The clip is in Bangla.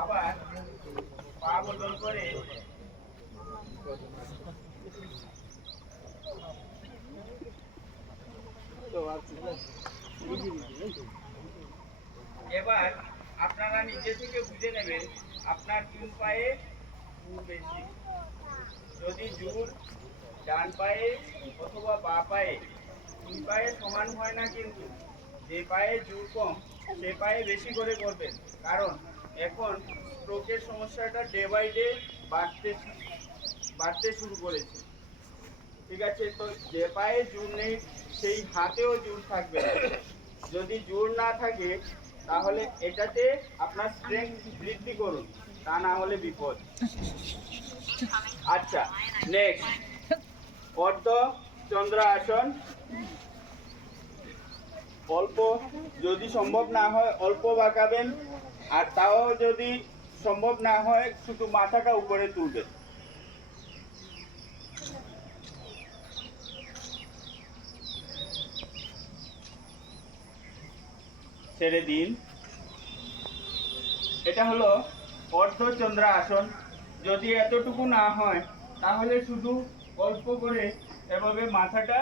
আবার পা বদল করে এবার আপনারা নিজে থেকে বুঝে নেবেন আপনার কোন পায়ে বেশি। যদি জোর ডান পায়ে অথবা বা পায়ে দুই পায়ে সমান হয় না কিন্তু যে পায়ে জোর কম, সে পায়ে বেশি করে করবেন। কারণ এখন স্ট্রোকের সমস্যাটা ডে বাই ডে বাড়তে বাড়তে শুরু করেছে। ঠিক আছে, তো যে পায়ে জোর নেই, সেই হাতেও জোর থাকবে। যদি জোর না থাকে, তাহলে এটাতে আপনার স্ট্রেংথ বৃদ্ধি করুন, তা না হলে বিপদ। আচ্ছা নেক্সট অর্ধ চন্দ্র আসন অল্প যদি সম্ভব না হয়, অল্প বাঁকাবেন। আর তাও যদি সম্ভব না হয় শুধু মাথাটা উপরে তুলবেন ছেড়ে দিন। এটা হলো অর্ধচন্দ্র আসন। যদি এতটুকু না হয়, তাহলে শুধু অল্প করে এভাবে মাথাটা